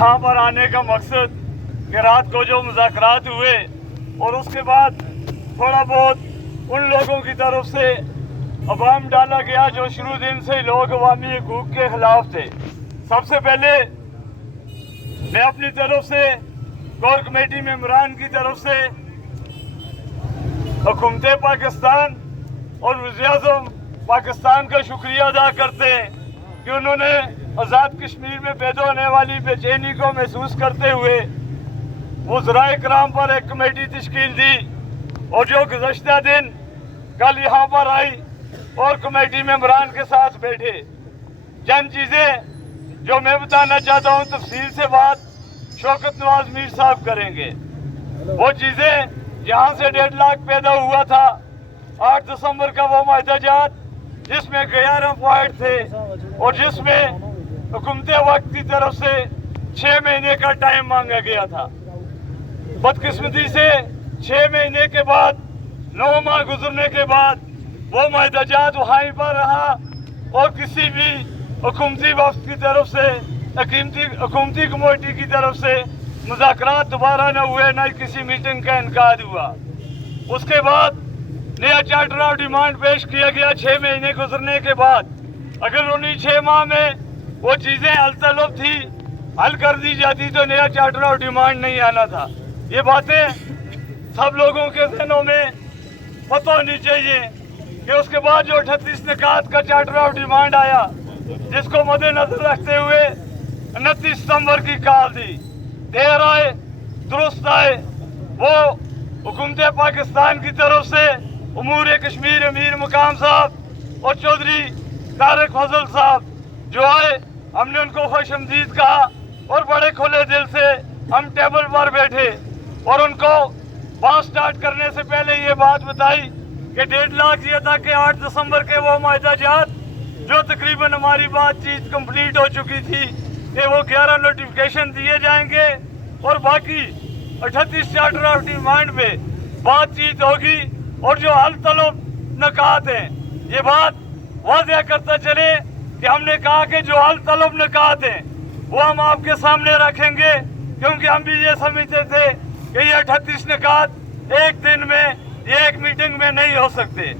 यहाँ पर आने का मकसद कि रात को जो मुज़ाकरात हुए और उसके बाद थोड़ा बहुत उन लोगों की तरफ से अवाम डाला गया जो शुरू दिन से लोग अवामी हकूक़ के ख़िलाफ़ थे। सबसे पहले मैं अपनी तरफ से कोर कमेटी मेंबरान की तरफ से हुकूमत पाकिस्तान और वज़ीर-ए-आज़म पाकिस्तान का शुक्रिया अदा करते हैं कि उन्होंने आज़ाद कश्मीर में पैदा होने वाली बेचैनी को महसूस करते हुए वज़राए कराम पर एक कमेटी तश्कील दी और जो गुज़श्ता दिन कल यहाँ पर आई और कमेटी मेंबरान के साथ बैठे। चंद चीज़ें जो मैं बताना चाहता हूँ तफसील से बात शौकत नवाज मीर साहब करेंगे। वो चीज़ें जहाँ से 1.5 लाख पैदा हुआ था 8 दिसंबर का वो माहिदाजात जिसमें 11 पॉइंट थे और जिसमें हुकूमत वक्त की तरफ से 6 महीने का टाइम मांगा गया था। बदकिस्मती से 6 महीने के बाद 9 माह गुजरने के बाद वो माहिदाजात वहीं पर रहा और किसी भी हुकूमती वक्त की तरफ से हुकूमती कमेटी की तरफ से मुज़ाकरात दोबारा न हुए, न किसी मीटिंग का इनकाद हुआ। उसके बाद नया चार्टर ऑफ डिमांड पेश किया गया 6 महीने गुजरने के बाद। अगर उन्हीं 6 माह में वो चीज़ें अलतलब थी हल कर दी जाती तो नया चार्टर ऑफ डिमांड नहीं आना था। ये बातें सब लोगों के जहनों में पता होनी चाहिए कि उसके बाद जो 38 निकात का चार्टर ऑफ डिमांड आया जिसको मद्देनजर रखते हुए 29 सितंबर की कॉल दी। देर आए दुरुस्त आए, वो हुकूमत पाकिस्तान की तरफ से उमूर कश्मीर अमीर मुकाम साहब और चौधरी तारिक फजल साहब जो आए, हमने उनको खुशआमदीद कहा और बड़े खुले दिल से हम टेबल पर बैठे और उनको बात स्टार्ट करने से पहले ये बात बताई कि 1.5 लाख ये था कि 8 दिसंबर के वो माहिदाजात जो तकरीबन हमारी बातचीत कंप्लीट हो चुकी थी कि वो 11 नोटिफिकेशन दिए जाएंगे और बाकी 38 चार्टर ऑफ डिमांड पे बातचीत होगी और जो हल तलब नकात हैं ये बात वाज़ेह करता चले कि हमने कहा कि जो हल तलब नकात हैं वो हम आपके सामने रखेंगे क्योंकि हम भी ये समझते थे कि ये 38 नकात एक दिन में ये एक मीटिंग में नहीं हो सकते।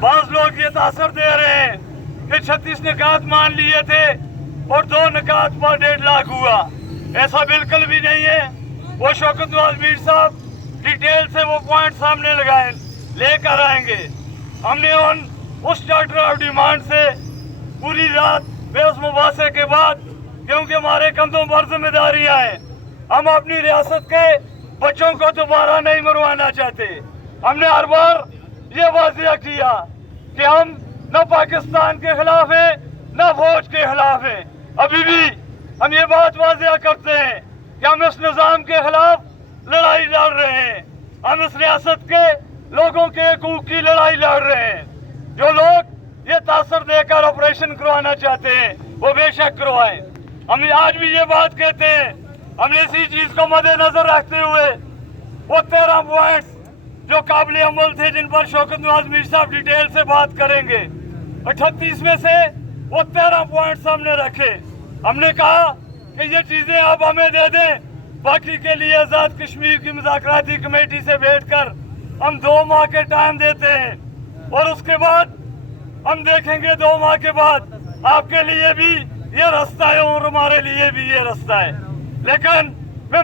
बाज़ लोग ये तासर दे रहे हैं कि 36 नकात मान लिए थे और 2 नकात पर 1.5 लाख हुआ। ऐसा बिल्कुल भी नहीं है। वो शौकत नवाज मीर साहब डिटेल से वो पॉइंट सामने लगाए लेकर आएंगे। हमने उस चार्टर ऑफ डिमांड से पूरी रात बेउस मुबासे के बाद, क्योंकि हमारे कंधों पर जिम्मेदारियां हैं, हम अपनी रियासत के बच्चों को दोबारा नहीं मरवाना चाहते। हमने हर बार ये वाज़ेह किया कि हम न पाकिस्तान के खिलाफ हैं न फौज के खिलाफ हैं। अभी भी हम ये बात वाज़ेह करते हैं कि हम इस निज़ाम के खिलाफ लड़ाई लड़ रहे हैं। हम इस रियासत के लोगों के हकूक़ की लड़ाई लड़ रहे हैं। जो लोग ये तासर देकर ऑपरेशन करवाना चाहते हैं वो बेशक करवाएं। हम आज भी ये बात कहते हैं, हमने इसी चीज़ को मद्देनजर रखते हुए वो 13 पॉइंट्स जो काबिल अमल थे जिन पर शौकत नवाज मीर साहब डिटेल से बात करेंगे, 38 में से वो 13 पॉइंट्स हमने रखे। हमने कहा कि ये चीज़ें आप हमें दे दें, बाकी के लिए आज़ाद कश्मीर की मुज़ाकराती कमेटी से बैठकर हम 2 माह के टाइम देते हैं और उसके बाद हम देखेंगे 2 माह के बाद आपके लिए भी ये रास्ता है और हमारे लिए भी ये रास्ता है। लेकिन मैं